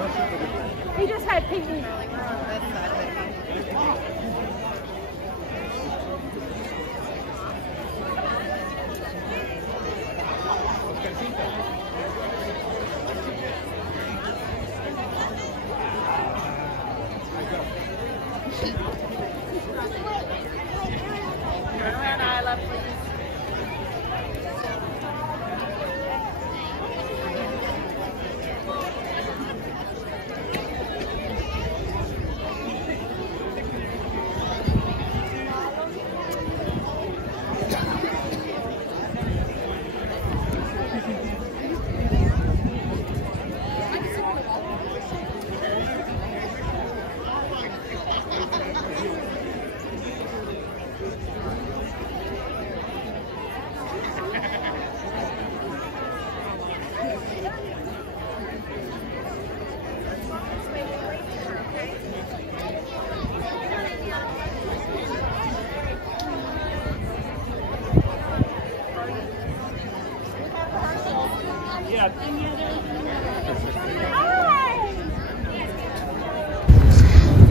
He just had pink. Turn around, Isla, please.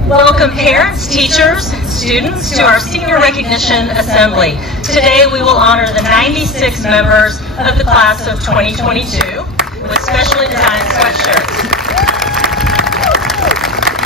Welcome parents, teachers, students to our Senior Recognition Assembly. Today we will honor the 96 members of the class of 2022 with specially designed sweatshirts.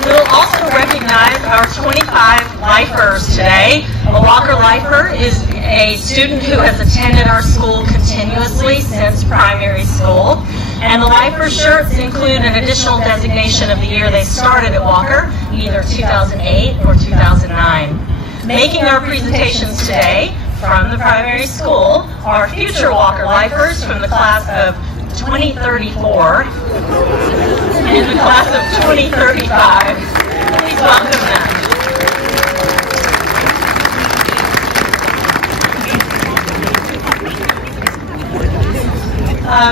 We will also recognize our 25 lifers today. A Walker Lifer is a student who has attended our school continuously since primary school. And the Lifer shirts include an additional designation of the year they started at Walker, either 2008 or 2009. Making our presentations today from the primary school are future Walker Lifers from the class of 2034 and the class of 2035. Please welcome them.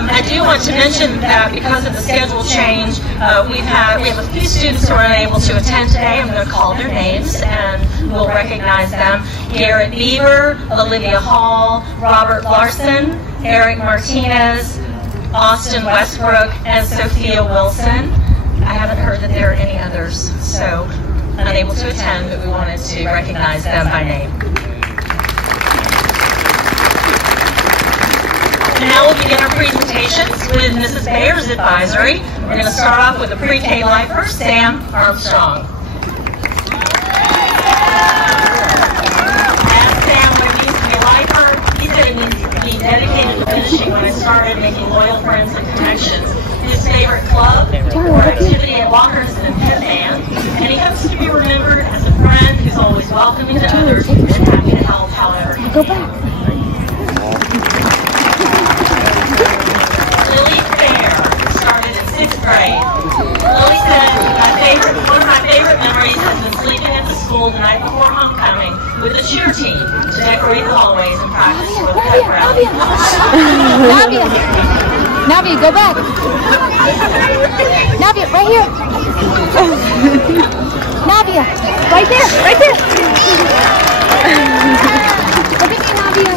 I do want to mention that because of the schedule change, we have a few students who are unable to attend today. I'm going to call their names and we'll recognize them. Garrett Beaver, Olivia Hall, Robert Larson, Eric Martinez, Austin Westbrook, and Sophia Wilson. I haven't heard that there are any others, so unable to attend, but we wanted to recognize them by name. And now we'll begin our presentations with Mrs. Bayer's advisory. We're going to start off with a pre-K lifer, Sam Armstrong. As Sam needs to be a lifer, he said it needs to be dedicated to finishing when I started making loyal friends and connections. His favorite club or activity at Walker is an pet band, and he hopes to be remembered as a friend who's always welcoming to others and happy to help however he Go can. back. Grade. Lily said, one of my favorite memories has been sleeping at the school the night before homecoming with the cheer team to decorate the hallways and practice for the pep rally. Navia, go back. Navia, right here. Navia, right there, right there. Look at Navia.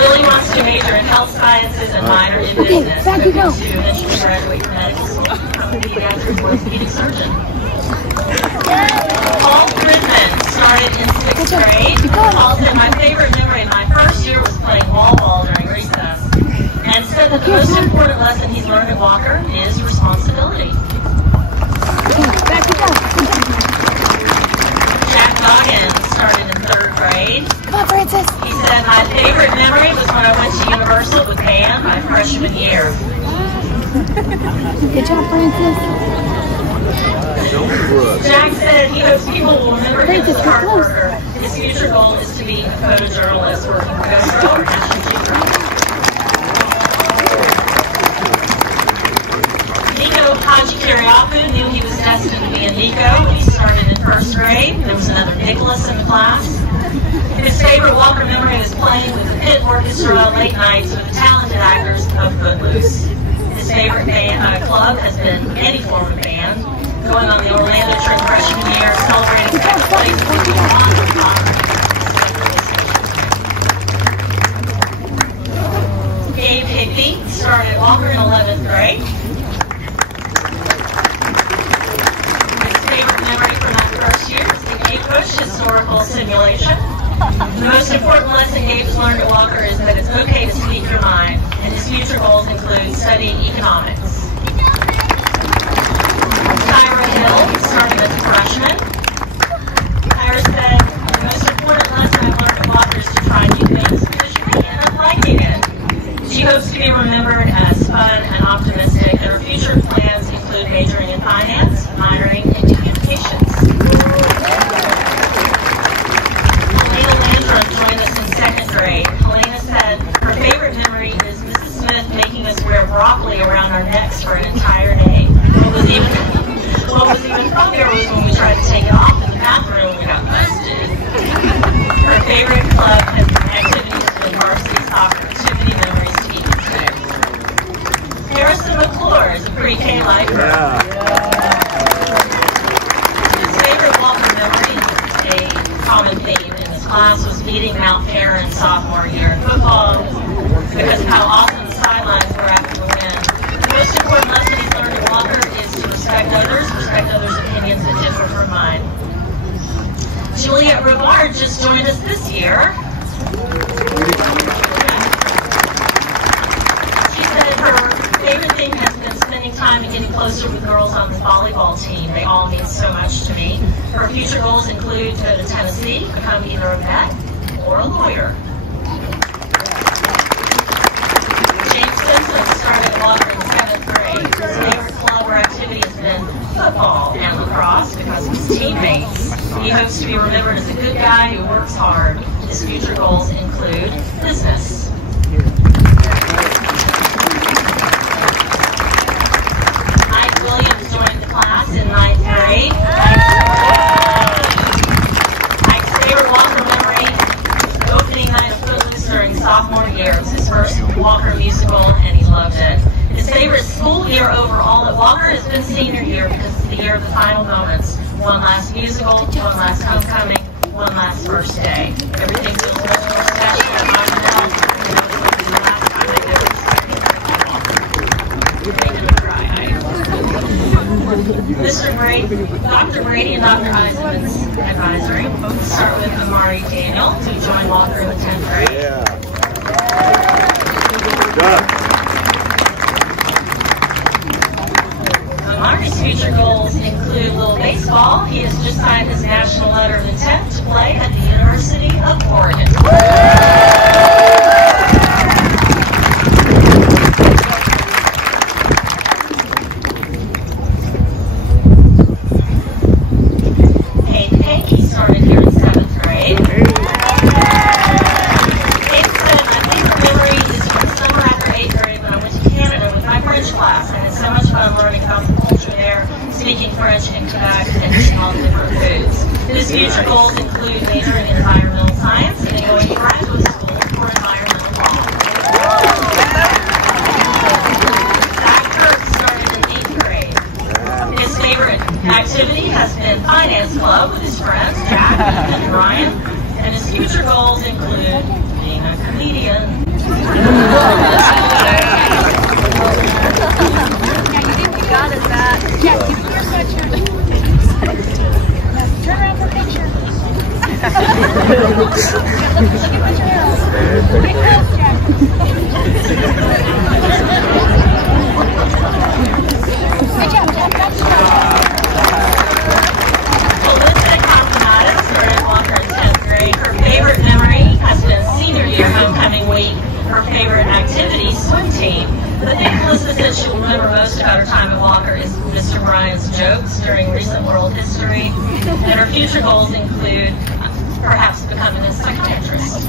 Lily wants to major in health sciences and minor in business. Back you go. To eventually graduate from medical school. Pediatric orthopedic surgeon. Paul Fridman started in 6th grade. Paul said, my favorite memory of my first year was playing wall ball during recess, and said that the most important lesson he's learned at Walker is responsibility. Back you go. Jack Goggins started in 3rd grade. Come on, Francis. He said, my favorite memory was when I went to Universal with band my freshman year. Good job, Francis. Jack said he hopes people will remember him as a hard worker. His future goal is to be a photojournalist working for GoPro or National Geographic. Nico Haji Kiriapu knew he was destined to be a Nico when he started in 1st grade. There was another Nicholas in the class. His favorite Walker memory was playing with the pit orchestra late nights with the talented actors of Footloose. His favorite club has been any form of band, going on the Orlando trip freshman year, celebrating second place with the Gabe Higby started Walker in 11th grade. historical simulation. The most important lesson Gabe has learned at Walker is that it's okay to speak your mind, and his future goals include studying economics. Tyra Hill started as a freshman. Tyra said, the most important lesson I've learned at Walker is to try new things because you may end up liking it. She hopes to be remembered as fun and optimistic, and her future plans include majoring in finance, minoring in communications. Helena Landrum joined us in second grade. Helena said her favorite memory is Mrs. Smith making us wear broccoli around our necks for an entire day. What was even funnier was when we tried to take it off in the bathroom, we got busted. Her favorite club and activities has been varsity soccer. Too many memories to even say. Harrison McClure is a pre-K lifer. His favorite Walker memory, a common theme in his class, was beating Mount Fair in sophomore year in football because of how awesome the sidelines were after the win. The most important lesson he's learned at Walker is to respect others' opinions that differ from mine. Juliet Rivard just joined us this year. She said her favorite thing has been spending time and getting closer with girls on the volleyball team. They all mean so much to me. Her future goals include to go to Tennessee, become either a vet or a lawyer. James Simpson started at Walker in 7th grade. His favorite club or activity has been football and lacrosse because of his teammates. He hopes to be remembered as a good guy who works hard. His future goals include business. Ike Williams joined the class in 9th grade. Ike's favorite Walker memory was the opening night of Footloose during sophomore year. It was his first Walker musical, and he loved it. His favorite school year overall at Walker has been senior year because it's the year of the final moments. One last musical, one last homecoming, one last first day. Everything feels much more special than mine now. The last time I did it. You're making me cry. Mr. Brady, Dr. Brady and Dr. Eisenman's advisory. We'll start with Amari Daniel, who joined Walker in the 10th grade. Amari's future goals include little baseball. He has just signed his national letter of intent to play at the University of Oregon. Kate Hankey started here in 7th grade. Kate said, my favorite memory is from the summer after 8th grade when I went to Canada with my French class. I had so much fun learning about the culture there, speaking French and Quebec, and eating all the different foods. His future goals include majoring in environmental science and then going to graduate school for environmental law. Zach Kirk started in 8th grade. His favorite activity has been finance club with his friends, Jack, Ethan, and Ryan, and his future goals include being a comedian. Got it, Matt. Yeah, give me your sweatshirt. Turn around for a picture. Look at my hair. Get close, Jack. Good job, Jack. That's right. Alyssa Castaneda started Walker in 10th grade. Her favorite memory has been senior year homecoming week. Her favorite activity, swim team. The thing Alyssa said she'll remember most about her time at Walker is Mr. Bryan's jokes during recent world history. And her future goals include perhaps becoming a psychiatrist.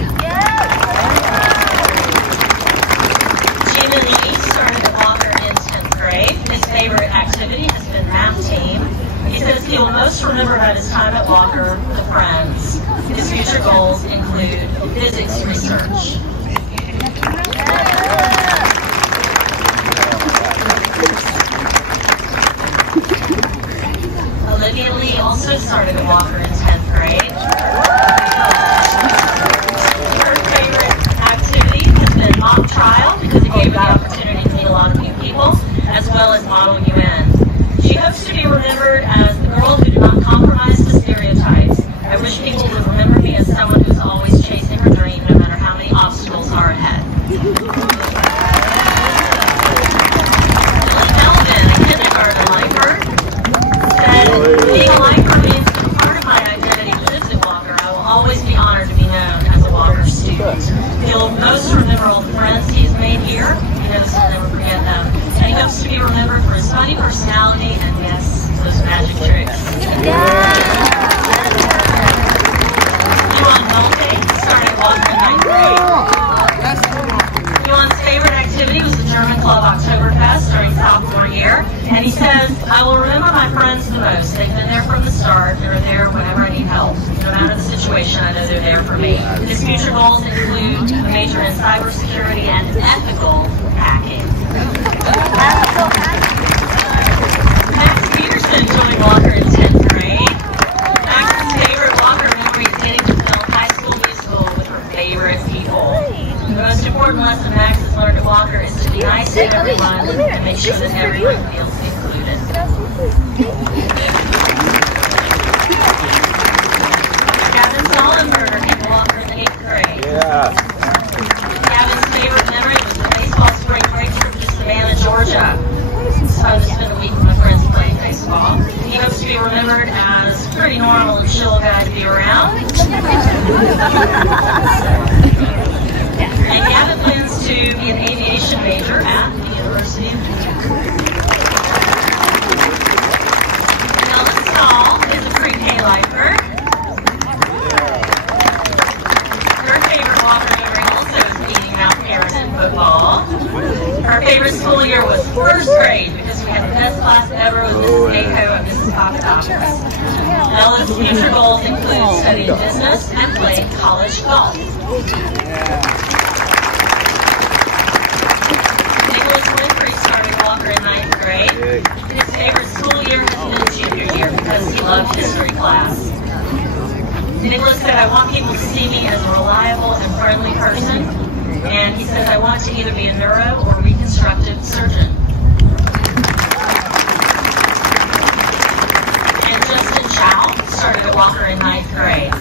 Gina Lee started at Walker in 10th grade. His favorite activity has been math team. He says he will most remember about his time at Walker the friends. His future goals include physics research. Olivia Lee also started at Walker in 10th grade. Her favorite activity has been mock trial because it gave her the opportunity to meet a lot of new people, as well as Model UN. She hopes to be remembered as the girl who did not compromise the stereotypes. I wish people been there from the start. They're there whenever I need help. No matter the situation, I know they're there for me. His future goals include a major in cybersecurity and ethical hacking. Max Peterson joined Walker in 10th grade. Max's favorite Walker memory is getting to film High School Musical with her favorite people. The most important lesson Max has learned at Walker is to be nice to everyone and make sure that everyone feels included. Gavin Sollenberger came to Walker in the 8th grade. Yeah. Gavin's favorite memory was the baseball spring break trip to Savannah, Georgia. It's fun to spend a week with my friends playing baseball. He hopes to be remembered as a pretty normal and chill guy to be around. And Gavin plans to be an aviation major at the University of Utah. Ella Stahl is a pre-K lifer. Her favorite Walker memory also is beating Mount Paris in football. Her favorite school year was 1st grade because we had the best class ever with Mrs. Mako and Mrs. Papadopoulos. Ella's future goals include studying business and playing college golf. Walker in 9th grade. His favorite school year has been junior year because he loved history class. Nicholas said, I want people to see me as a reliable and friendly person. And he says, I want to either be a neuro or reconstructive surgeon. And Justin Chow started at Walker in 9th grade.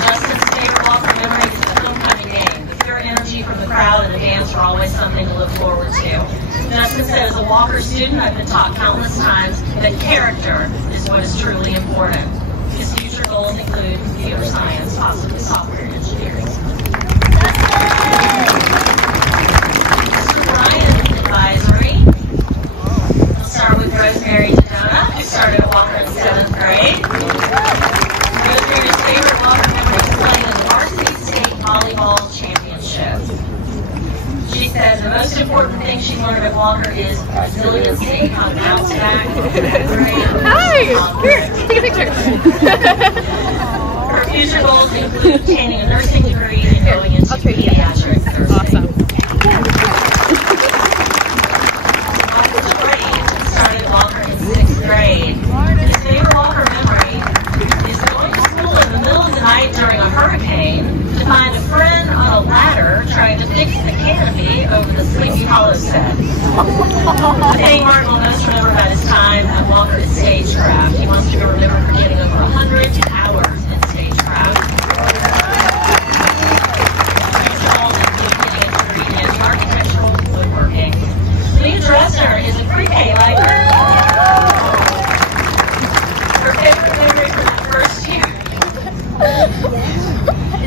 Justin's favorite Walker memory is the homecoming game. The pure energy from the crowd and the dance are always something to look forward to. Justin said, as a Walker student, I've been taught countless times that character is what is truly important. His future goals include computer science, possibly software engineering. Mr. Ryan Advisory. We'll start with Rosemary Dodona, who started at Walker in 7th grade. Rosemary's favorite Walker memory is playing in the varsity state volleyball championship. She says the most important thing she learned at Walker is resiliency, how to bounce back. Hi! Here, take a picture. Her future goals include obtaining a nursing degree and going into pediatric nursing. Awesome. Michael Brady started Walker in 6th grade. His favorite Walker memory is going to school in the middle of the night during a hurricane to find a friend on a ladder trying to fix the canopy over the Sleepy Hollow set. The thing Martin will most remember about his time at Walker is stagecraft. He wants to be remembered for getting over 100 hours in stagecraft. Future goals include getting a degree in architectural woodworking. Leah Dresner is a pre-K lifer. Her favorite memory from the first year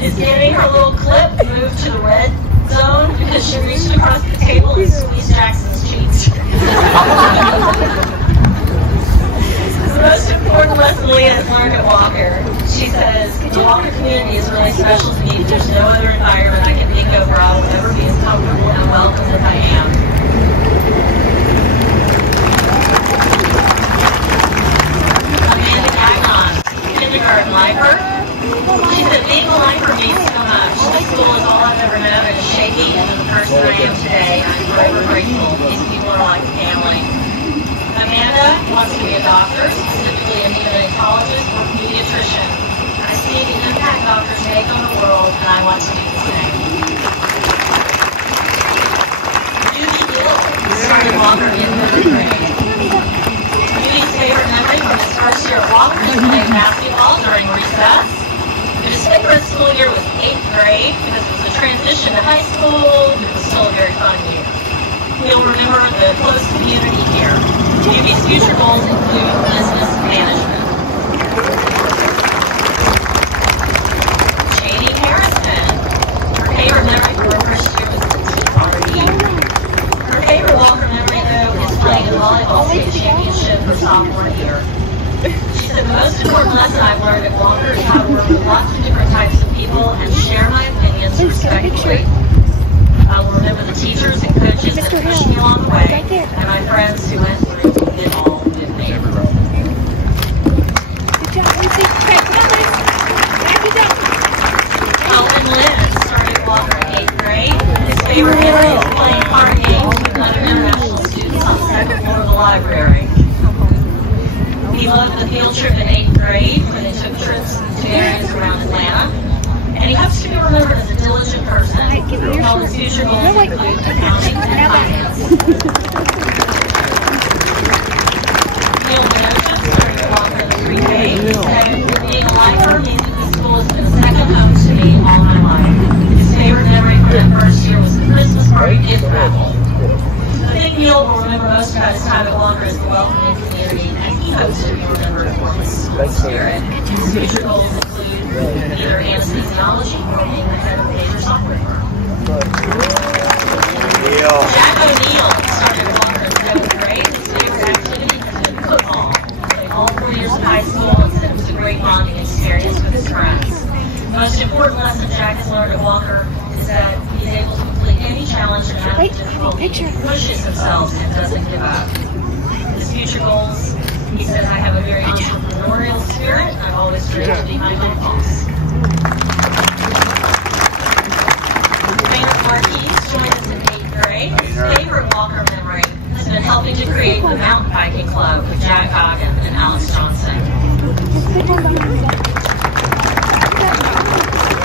is getting her little clip moved to the red zone because she reached across the table and squeezed Jackson's cheeks. The most important lesson Leah has learned at Walker, she says, the Walker community is really special to me. There's no other environment I can think of where I will ever be as comfortable and welcome as I am. Amanda Gagnon, kindergarten lifer. She said, being a lifer means so much. This school is all I've ever known and is shaky, and the person I am today, I'm forever grateful. These people are like family. Amanda wants to be a doctor, specifically a neonatologist or pediatrician. I see the impact doctors make on the world, and I want to do the same. Judy Gill started Walker in 3rd grade. Judy's favorite memory from his first year at Walker is playing basketball during recess. His favorite school year was 8th grade because it was a transition to high school. It was still a very fun year. He'll remember the close community here. Judy's future goals include business management. Janie Harrison. Her favorite memory from her first year was the tea party. Her favorite Walker memory, though, is playing in the volleyball state championship her sophomore year. She said the most important lesson I've learned at Walker is how to work with lots of different types of people and share my opinions respectfully. I will remember the teachers and coaches that pushed me along the way and my friends who went through it all with me. field trip in 8th grade when they took trips to areas around Atlanta. And he hopes to be remembered as a diligent person who held his future goals include accounting and finance. Neil Benefits, learning to walk in the 3K, said, being a lifer means that the school has been a second home to me all my life. His favorite memory from that first year was the Christmas party gift raffle. The thing Neil will remember most about his time at Walker is the welcoming community, and he hopes to be remembered for his school spirit. His future goals include either anesthesiology or being the head of a major software firm. Jack O'Neill started Walker in 7th grade. His favorite activity has been football. He played all 4 years of high school and said it was a great bonding experience with his friends. The most important lesson Jack has learned at Walker is that he's able to complete any challenge and have difficulty. He pushes himself and doesn't give up. His future goals, he says, I have a very entrepreneurial spirit. I've always dreamed to be my own boss. Maynard Marquis joined us in 8th grade. His favorite Walker memory has been helping to create the mountain biking club with Jack Goggin and Alex Johnson.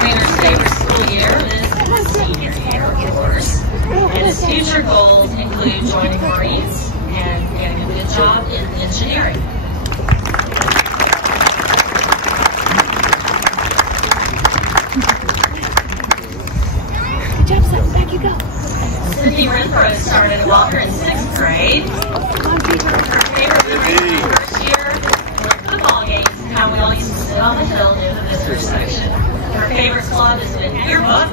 Maynard's favorite school year is his senior year, of course. And his future goals include joining Marines and getting a good job in engineering. Good job, son. Back you go. Cindy Renfro started at Walker in 6th grade. Her favorite memory from the first year were football games and how we all used to sit on the hill near the visitor section. Her favorite club has been Yearbook,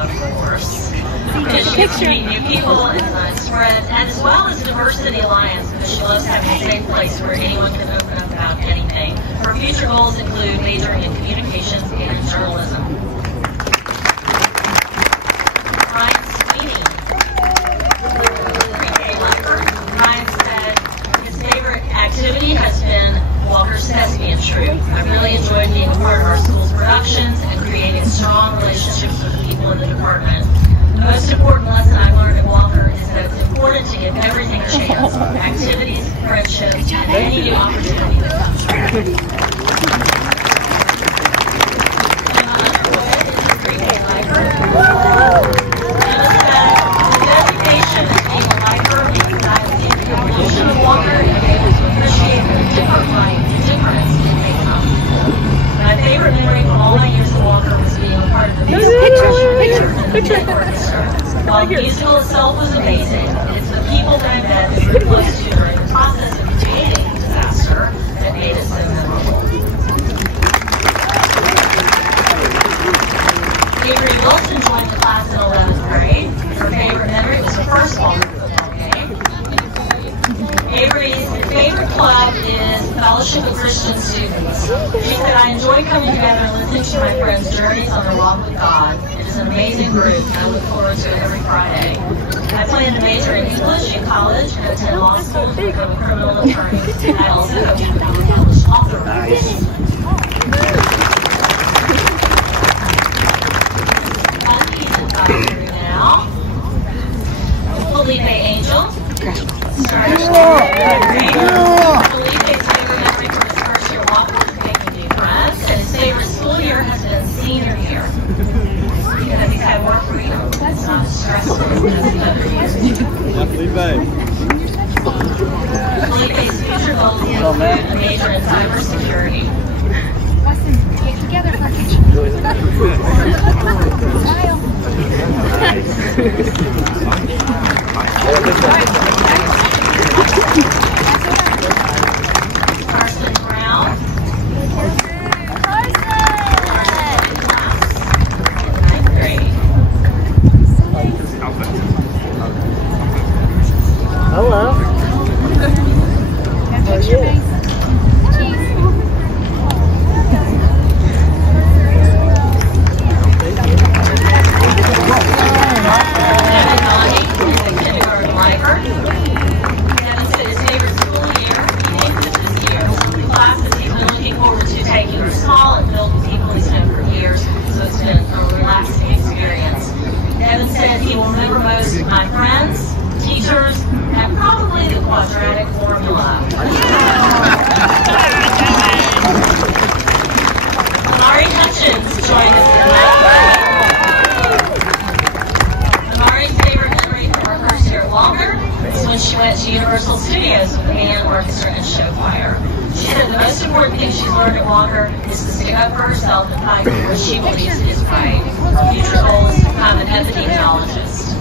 of course. Because she gets to meet new people and design spreads, and as well as Diversity Alliance, because she loves having a safe place where anyone can open up about anything. Her future goals include majoring in communications and journalism. Ryan Sweeney, 3K lifer. Ryan said his favorite activity has been Walker's Thespian Troupe. I really enjoyed being a part of our school's productions and creating strong relationships with the people in the department. The most important lesson I've learned at Walker is that it's important to give everything a chance. Activities, friendships, and any new opportunity that comes from it. Emma Underwood is a 3K lifer. Emma said, the designation of being a lifer means that I was in the evolution of Walker and able to appreciate the different life, the difference it may come. My favorite memory from all my years at Walker was being a part of the musical orchestra. While the musical itself was amazing, it's the people that I met and were close to during the process of creating Disaster that made it so memorable. Avery Wilson joined the class in 11th grade. Her favorite memory was her first Walker football game. Avery's favorite club is Fellowship of Christian Students. She said, I enjoy coming together and listening to my friends' journeys on their walk with God. It is an amazing group, and I look forward to it every Friday. I plan to major in English in college and attend law school to become a criminal attorney. I also hope to become a published author. He's advisory now. Felipe Angel. Started Felipe's favorite memory from his first year Walker was making new friends, and his favorite school year has been senior year. Because he's had more freedom. It's not as stressful as the other years. Felipe's future goals include a major in cybersecurity. Get together, Carson Brown. Hello. What's your name? she's learned at Walker is to stick up for herself and fight for what she believes is right. Her future goal is to become an epidemiologist.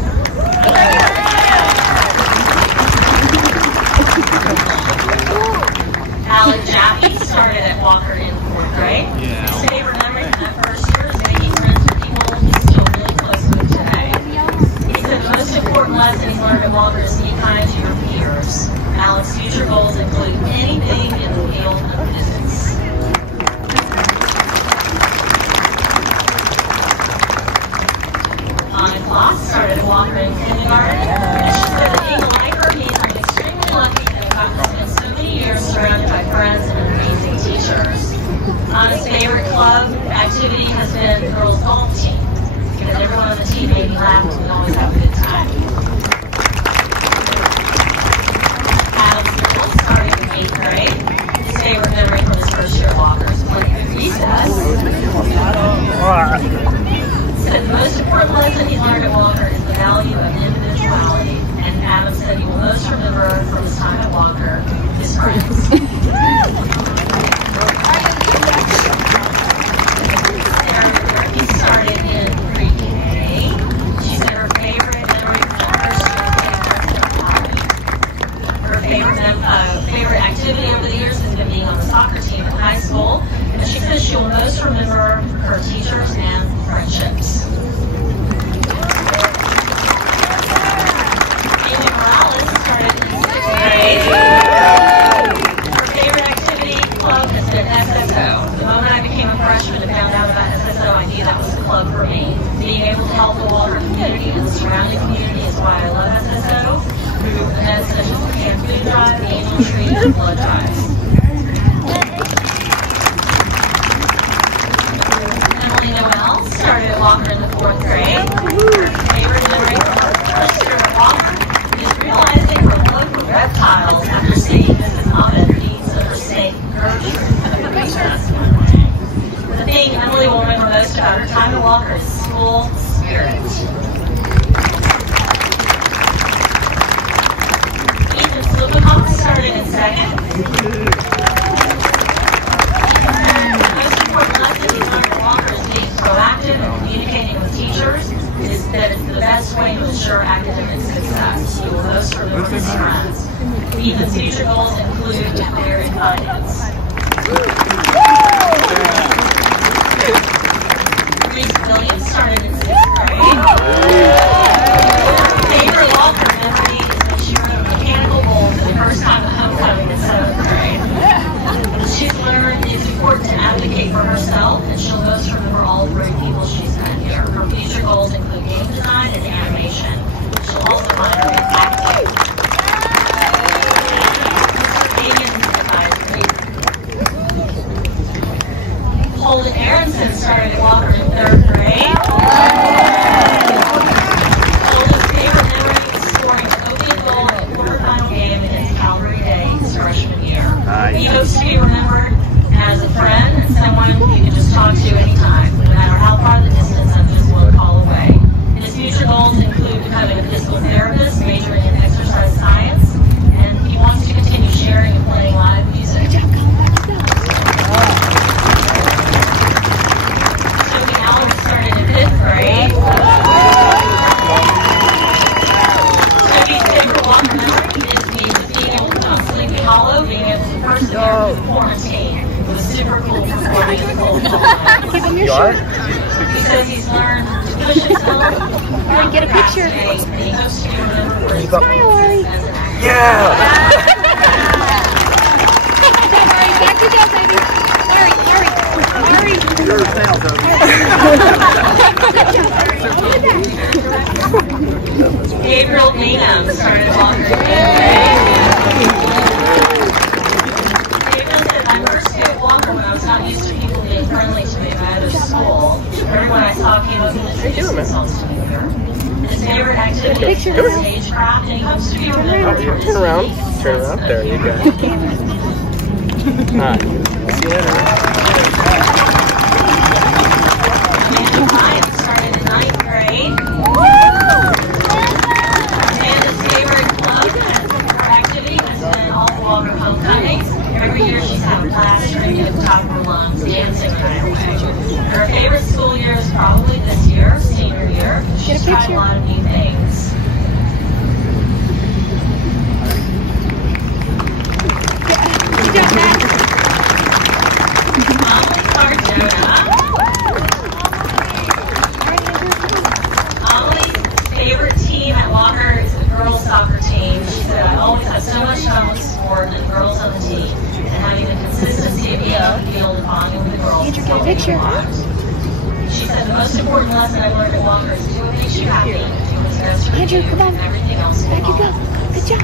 Alec Jaffe started at Walker in 4th grade. His favorite memory from that first year is making friends with people he's still really close with today. He said the most important lesson he's learned at Walker is to be kind to your peers. Alec's future goals include anything in the field of physics. Anna Kloss started at Walker in kindergarten. She said that being a lifer means I'm extremely lucky that I've gotten to spend so many years surrounded by friends and amazing teachers. Anna's favorite club activity has been the girls' golf team, because everyone on the team made me laugh and we always have a good time. Starting in 8th grade. His favorite memory from his first year at Walker is playing at recess. Said the most important lesson he learned at Walker is the value of individuality, and Adam said he will most remember from his time at Walker his friends. He started in pre-K. She said her favorite memory from the first year her favorite activity over the years has been being on the soccer team at high school, and she says she will most remember her teachers and friendships. Amy Morales started in 6th grade. Her favorite activity club has been SSO. The moment I became a freshman and found out about SSO, I knew that was the club for me. Being able to help the Walker community and the surrounding community is why I love SSO. Events such as the canned food drive, the angel tree, and blood drives. Emily Noel started at Walker in the 4th grade. Her favorite memory from her first year at Walker is realizing her love for reptiles after seeing Mrs. Ahmed eat some of her steak Gertrude. The thing Emily will remember most about her time at Walker is school spirit. Started in 2nd. The most important lesson he learned at Walker is being proactive and communicating with teachers is that it's the best way to ensure academic success. He will most remember his friends. Ethan's future goals include career in finance. Reese Williams started in 6th grade. Favorite Walker memory is when she wrote mechanical bull for the first time at homecoming in 7th grade. She's learned it's important to advocate for herself, and she'll most remember all the great people she's met here. Her future goals include game design and animation. She'll also find her in acting. Holden Aronson started at Walker in 3rd grade. Holden's favorite memory is scoring an opening goal in the quarterfinal game against Calvary Day his freshman year. He hopes to be remembered as a friend and someone you can just talk to anytime, no matter how far the distance. I'm just one call away. His future goals include becoming a physical therapist, majoring in exercise science, and he wants to continue sharing and playing live music. Started in 5th grade. Toby's favorite Walker memory is being able to come Sleepy Hollow, being able to persevere through quarantine. It was super cool performing in the cold. He says he's learned to push himself. Get a picture. And he hopes to be remembered for his Smile, Ari. as an actor. Yeah! Back to Dad, baby. Ari. Yours now, Toby. Gabriel Needham started Walker in 5th grade. Gabriel said, I first came at Walker when I was not used to people being friendly to me at my other school. Everyone I saw came up and introduced themselves to me here. His favorite activity is stagecraft, and he hopes to be remembered for his Turn around. unique Turn around. There you go. Alright. See you later. Amanda Ryan started in 9th grade. Amanda's favorite club or activity has been all Walker homecomings. Every year she's had a blast drinking at the top top of her lungs, dancing the night away. Her favorite school year is probably this year, senior year. She's tried a lot of new things. Molly Cardona. Ollie's favorite team at Walker is the girls soccer team. She said, I always have so much fun with sport and the girls on the team, and having the consistency of being on the field and bonding with the girls is what makes me want. She said, the most important lesson I learned at Walker is do what makes you happy, do what's best for you, and everything else will Back you go. Good job.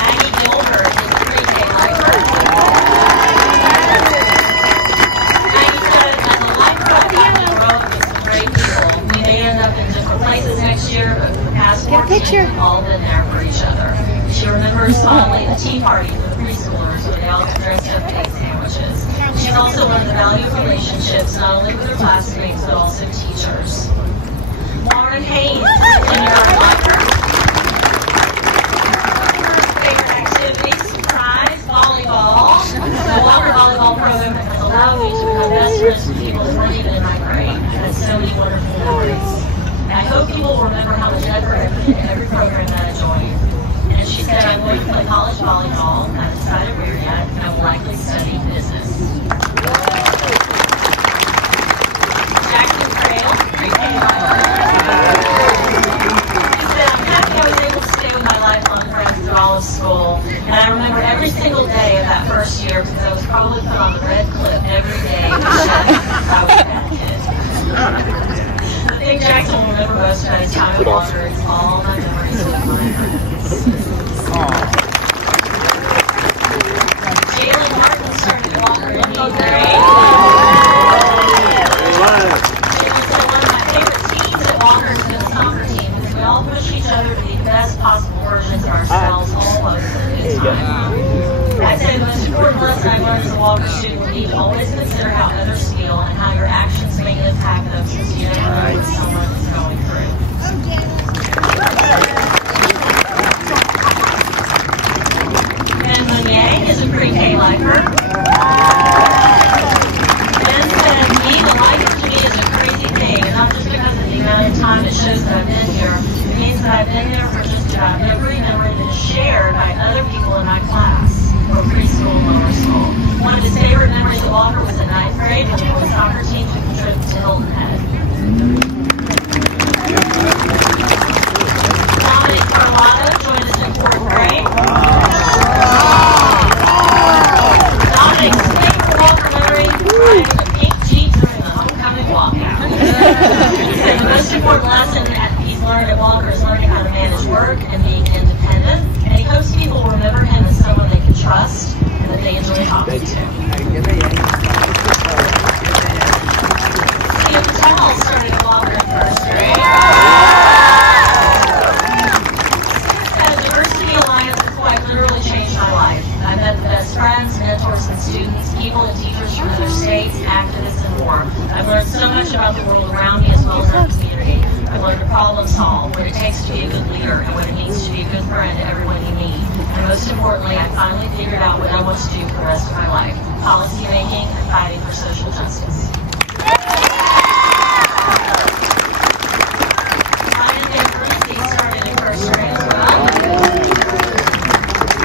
Maggie Gilbert is a pre-K lifer. Maggie said, as a lifer, I've gotten to grow up with some great people. We may end up in different places next year, but for the past 14 years, we've all been there for each other. She remembers fondly the tea party for the preschoolers where they all dressed up and ate sandwiches. She's also learned the value of relationships, not only with her classmates, but also teachers. Lauren Hayes, senior at Walker. Favorite activity, surprise, volleyball. The Walker volleyball program has allowed me to become best friends with people who weren't even in my grade. I've had so many wonderful memories. And I hope people will remember how much effort I put into every program that I joined. And she said, I'm going to play college volleyball. I haven't decided where yet, and I will likely study business. Jackson Trail, pre-K lifer. He said, I'm happy I was able to stay with my lifelong friends through all of school. And I remember every single day of that first year because I was probably put on the red clip every day to show I was a bad kid. The thing Jackson will remember most about his time at Walker is all my memories with my friends. Jalen Martin started Walker in 8th grade. Jalen said one of my favorite teams at Walker has been the soccer team because we all push each other to be the best possible versions of ourselves almost at a good time. I'd say the most important lesson I learned as a Walker student would be to always consider how others feel and how your actions may impact them since you never know what someone is going through. Ben Meunier is a pre-K lifer. Ben said, life to me is a crazy thing, and not just because of the amount of time it shows that I've been here. It means that I've been there for just about every memory that is shared by other people in my class, or preschool and lower school. One of his favorite memories of Walker was in 9th grade when the boys soccer team took a trip to Hilton Head. Dominic Carlotta joined us in 4th grade. Dominic's favorite Walker memory was riding the pink Jeep during the homecoming walkout. He said the most important lesson that he's learned at Walker is learning how to manage work and being independent, and he hopes people will remember him as someone they can trust and that they enjoy talking to. Steve Patel started at Walker in 1st grade. At Diversity Alliance is quite literally changed my life. I met the best friends, mentors, and students, people and teachers from other states, activists, and more. I've learned so much about the world around me as well as our community. I've learned to problem solve, what it takes to be a good leader, and what it means to be a good friend to everyone you meet. And most importantly, I finally figured out what I want to do for the rest of my life: policy making and fighting for social justice. Ryan Van Brucey started in 1st grade as well.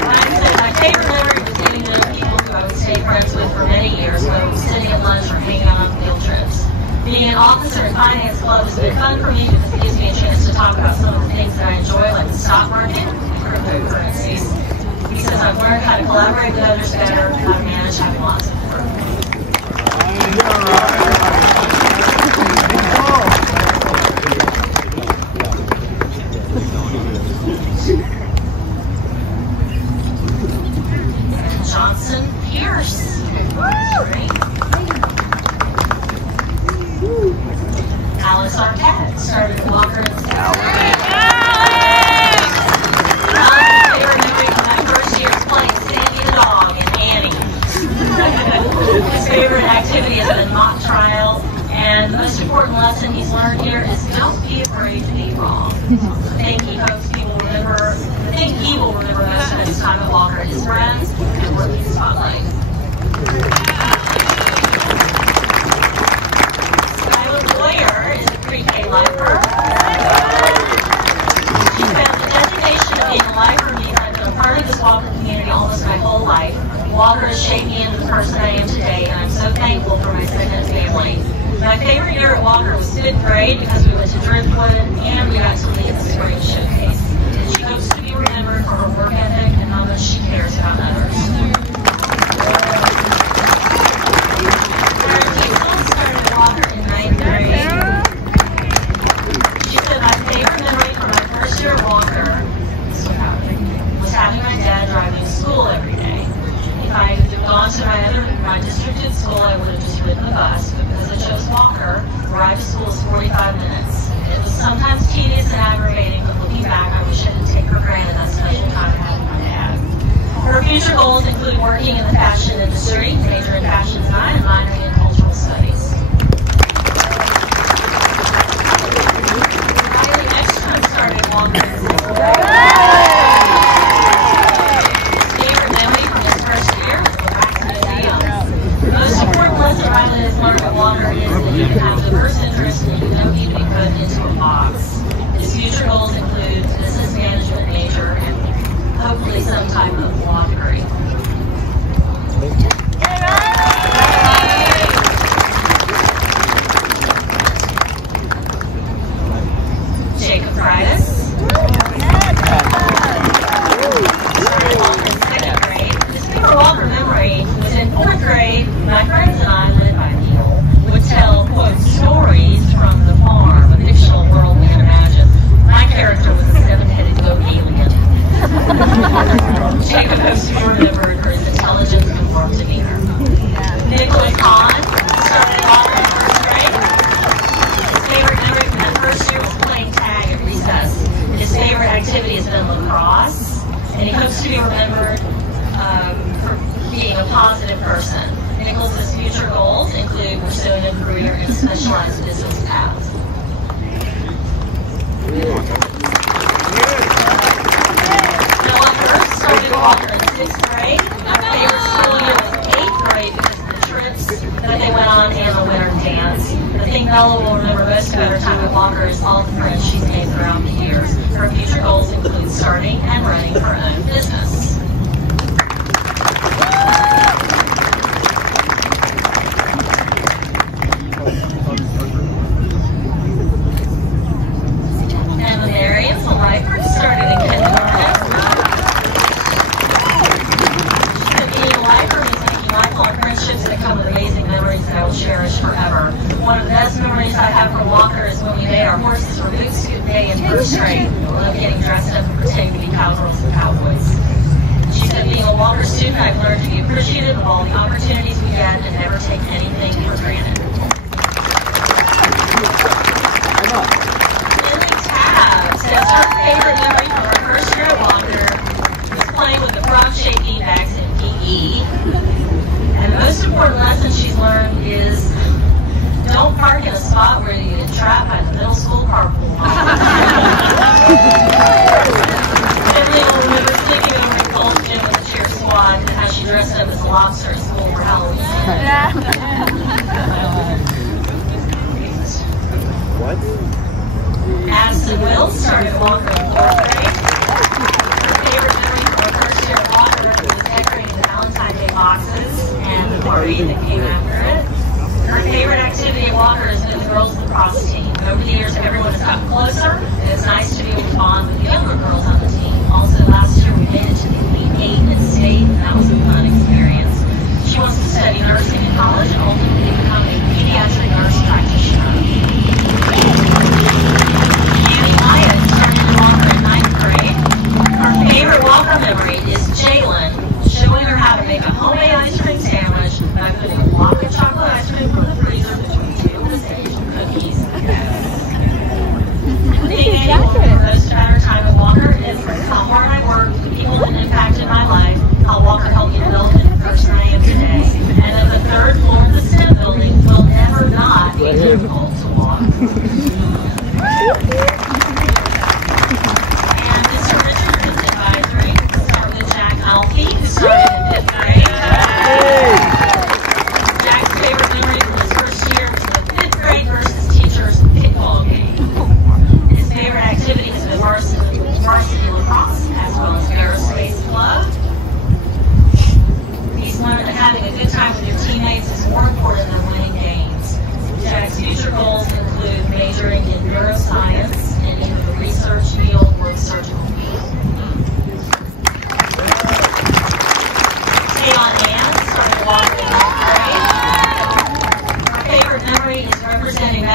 Ryan said, my favorite memory was getting to know people who I would stay friends with for many years, whether it was sitting at lunch or hanging out on field trips. Being an officer in Finance Club has been fun for me because it gives me a chance to talk about some of the things that I enjoy, like the stock market and cryptocurrencies. He says I've learned how to collaborate with others better, how to manage having lots of work. Johnson Pierce. Alice Arquette started at Walker in 7th grade. Alice's favorite memory from that first year is playing Sandy the dog and Annie. His favorite activity has been mock trial, and the most important lesson he's learned here is don't be afraid to be wrong. The thing he hopes people remember, the thing he will remember most of his time at Walker is his friends, and Working Spotlight. Skylar Boyer is a pre-K lifer. She said the designation of being a lifer means I've been a part of this Walker community almost my whole life. Walker has shaped me into the person I am today, and I'm so thankful for my second family. My favorite year at Walker was 5th grade because we went to Driftwood and we got to lead the spring showcase. She hopes to be remembered for her work ethic and how much she cares about others. Sarah Diesel started at Walker in 9th grade. She said my favorite memory from my first year at Walker was having my dad drive me to school every day. If I had gone to my districted school, I would have just ridden the bus, but because I chose Walker, the ride to school is 45 minutes. It was sometimes tedious and aggravating, but looking back, I wish I didn't take for granted that special time I had with my dad. Her future goals include working in the fashion industry, major in fashion design, and minoring in cultural studies. Riley Ekstrom started at Walker in 6th grade. Riley has learned at Walker is that you can have diverse interests and you don't need to be put into a box. His future goals include business management major and hopefully some type of law degree. Jacob Freitas. Started Walker in 2nd grade. His favorite Walker memory was in 4th grade. My friends and I, led by Neil, would tell, quote, stories from the farm, a fictional world we can imagine. My character was a 7-headed goat alien. Jacob hopes to be remembered for his intelligence and warm demeanor. Nicholas Hahn started Walker in 1st grade. His favorite memory from that first year was playing tag at recess. His favorite activity has been lacrosse, and he hopes to be remembered for being a positive person. Nicholas's future goals include pursuing a career in specialized business paths. Noah Hurst started Walker in 6th grade. My favorite school year was 8th grade because of the trips that they went on and the winter dance. The thing Bella will remember most about her time at Walker is all the friends she's made throughout the years. Her future goals include starting and running her own business. Emma Marion, a lifer, started in kindergarten. She said being a lifer means making lifelong friendships that come with amazing memories that I will cherish forever. One of the best memories I have from Walker is when we made our horses for boot scoot day in 1st grade. We loved getting dressed up and pretending to be cowgirls and cowboys. She said being a Walker student, I've learned to be appreciative of all the opportunities we get and never take anything for granted. Says her favorite memory from her first year at Walker was playing with the frog-shaped beanbags in PE. And the most important lesson she's learned is don't park in a spot where you get trapped by the middle school carpool line. Finley will remember sleeping over in Cole's gym with the cheer squad and how she dressed up as a lobster at school for Halloween. What? Addison Wills started Walker in 4th grade. Her favorite memory from her first year at Walker was decorating the Valentine's Day boxes and the party that came after it. Her favorite activity at Walker has been the girls lacrosse team. Over the years, everyone has gotten closer, and it's nice to be able to bond with the younger girls on the team. Also, last year we made it to the Elite 8 in state, and that was a fun experience. She wants to study nursing in college and ultimately become a pediatric nurse practitioner. Her favorite Walker memory is Jalen showing her how to make a homemade ice cream sandwich by putting a block of chocolate ice cream from the freezer between 2 Asian cookies. Being able to remember most about her time at Walker is how hard I worked, the people that impacted my life, how Walker helped me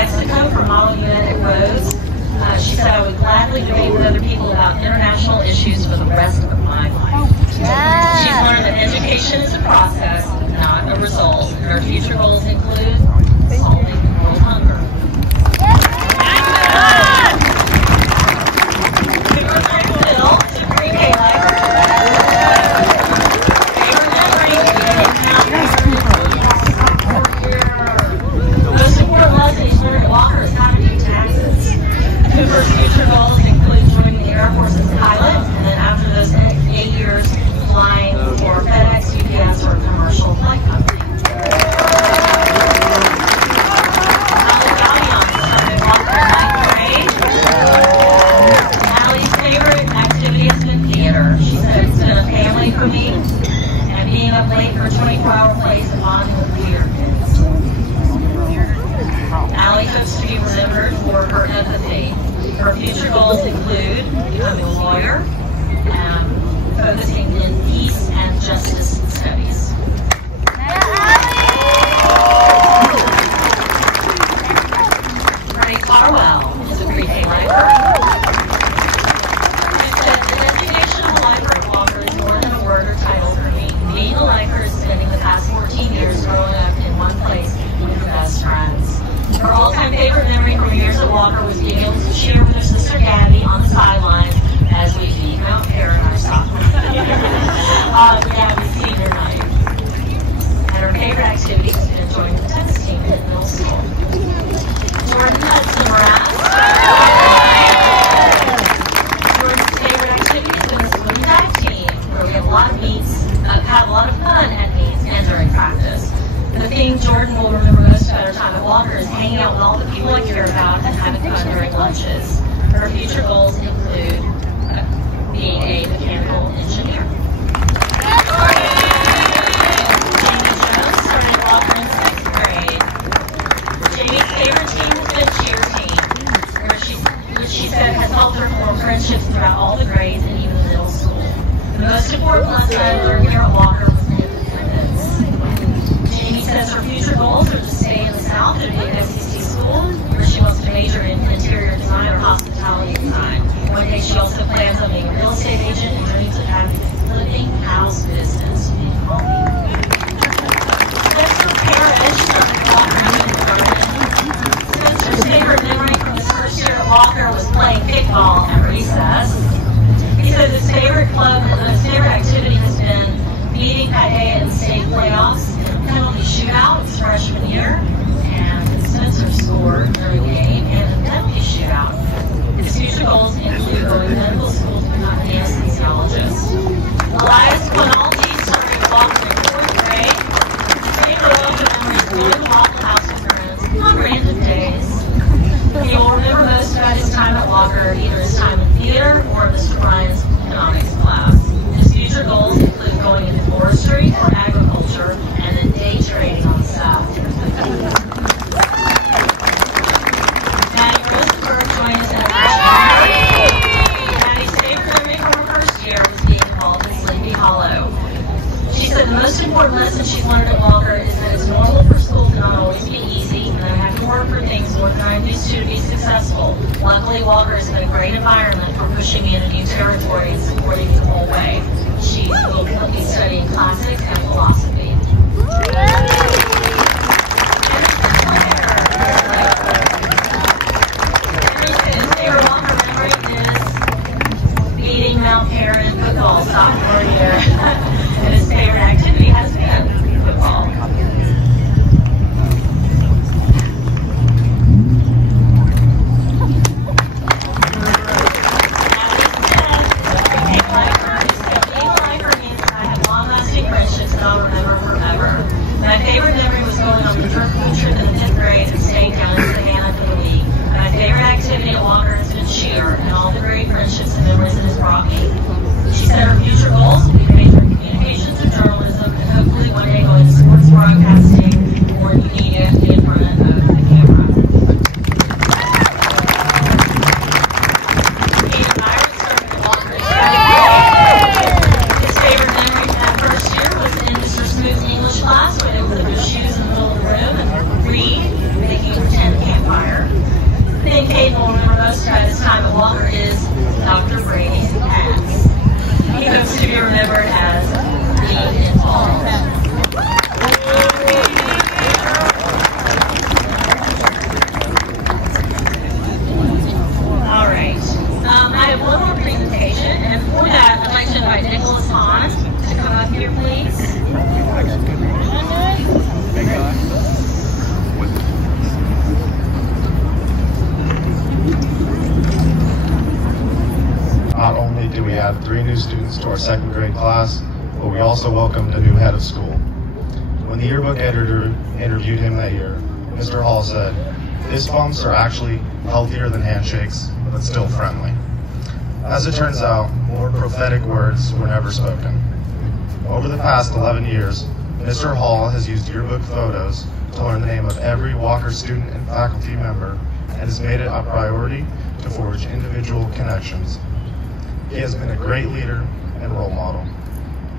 Mexico for model unit at Rhodes. She said, I would gladly debate with other people about international issues for the rest of my life. She's learned that education is a process, not a result. And her future goals include solving world hunger. Phil is a pre-K lifer. Most important lesson he's learned at Walker is how to do taxes. Cooper's future goals include joining the Air Force as a pilot, and then after those 8 years, flying for FedEx, UPS, or a commercial flight company. Allie Gallion started Walker in 9th grade. Allie's favorite activity has been theater. She said it's been a family for me, and being up late for a 24-hour play is a bonding with theater kids. Allie hopes to be remembered for her empathy. Her future goals include becoming a lawyer, focusing in peace and justice studies. Renee Farwell is a pre-K lifer. She said, the designation of a lifer at Walker is more than a word or title for me. Being a lifer is spending the past 14 years growing up in one place with your best friends. Her all-time favorite memory from years at Walker was being able to cheer with her sister Gabby on the sidelines as we beat Mount Paran our sophomore on Gabby's senior night. And her favorite activity has been joining the tennis team at middle school. Jordan Hudson Morass. Jordan's favorite activity has been the swim dive team, where we have a lot of meets, have a lot of fun at meets and during practice. The thing Jordan will remember most about her time at Walker is hanging out with all the people I care about and having fun during lunches. Her future goals include being a mechanical engineer. Jamie Jones started Walker in 6th grade. Jamie's favorite team has been cheer team, which she said has helped her form friendships throughout all the grades and even middle school. The most important lesson I learned here at Walker was independence. Jamie says her future goals are to stay in the South and be at SEC school, where she wants to major in interior design or hospitality design. One day she also plans on being a real estate agent and dreams of having a flipping house business. Spencer Parrish started Walker in kindergarten. Spencer's favorite memory from his first year at Walker was playing kickball at recess. He says his favorite club and his favorite activity has been beating Paihia in the state playoffs in a penalty shootout his freshman year, and Spencer scored during the game and in the penalty shootout. His future goals include going to medical school to become an anesthesiologist. Elias Quinaldi started Walker in 4th grade. His favorite Walker memory is going to the Waffle House with friends on random days. He will remember most about his time at Walker, either his time in theater or Mr. Ryan's economics class. His future goals include going into forestry or agriculture and then day trading on the South. Maddie Rosenberg joined us in Maddie's favorite memory from her first year was being involved in Sleepy Hollow. She said the most important lesson she's learned at Walker is that it's normal for school to not always be easy, and that I have to work for things more than I'm used to be successful. Luckily, Walker has been a great environment for pushing me into new territory and supporting me the whole way. She will be studying classics and philosophy. His favorite Walker memory is beating Mount Paran football sophomore year. And his favorite activity has been football. My favorite memory was going on the food trip in the 5th grade and staying down in Savannah for the week. My favorite activity at Walker has been cheer and all the great friendships and memories it has brought me. She said her future goals will be to major in communications and journalism, and hopefully one day go into sports broadcasting or media in front of the camera. Peter Myers started at Walker in 2nd grade. His favorite memory from that first year was in Mr. Smooth's English class, where they would put their shoes in the middle of the room and read, making pretend they can't choir. The thing Kate will remember most about his time at Walker is Dr. Brady's axe. He hopes to be remembered as being involved. All right. I have one more presentation, and for that, I'd like to invite Nicholas Hahn to come up here, please. Not only do we have 3 new students to our 2nd grade class, but we also welcomed a new head of school. When the yearbook editor interviewed him that year, Mr. Hall said, "Fist bumps are actually healthier than handshakes, but still friendly." As it turns out, more prophetic words were never spoken. Over the past 11 years, Mr. Hall has used yearbook photos to learn the name of every Walker student and faculty member and has made it a priority to forge individual connections. He has been a great leader and role model.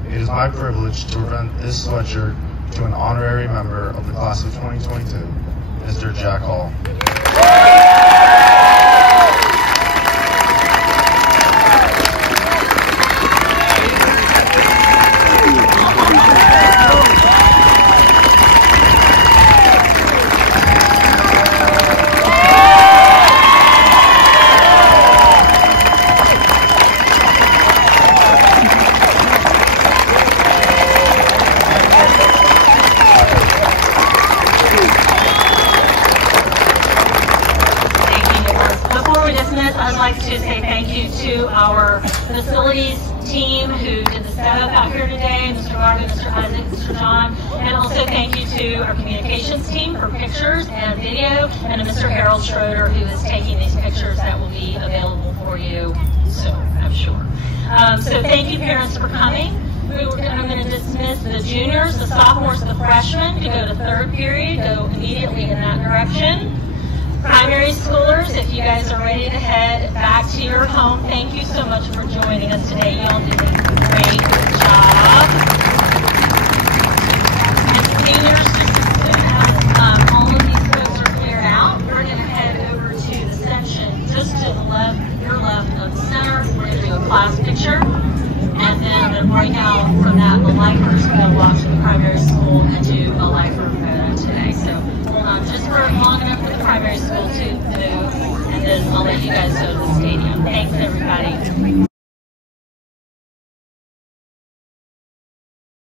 It is my privilege to present this sweatshirt to an honorary member of the class of 2022, Mr. Jack Hall. I'd like to say thank you to our facilities team who did the setup out here today, Mr. Garvin, Mr. Isaac, Mr. John, and also thank you to our communications team for pictures and video, and to Mr. Harold Schroeder who is taking these pictures that will be available for you soon, I'm sure. So thank you parents for coming. I'm going to dismiss the juniors, the sophomores, the freshmen to go to 3rd period, go immediately in that direction. Primary schoolers, if you guys are ready to head back to your home, thank you so much for joining us today. Y'all did a great job. And seniors, just as soon as all of these folks are cleared out, we're going to head over to the section just to the left, your left of the center. We're going to do a class picture. And then I'm going to break out from that, the lifers will walk to the primary school and do a lifer photo today. So hold on just for long enough for the primary school to move, and then I'll let you guys go to the stadium. Thanks, everybody.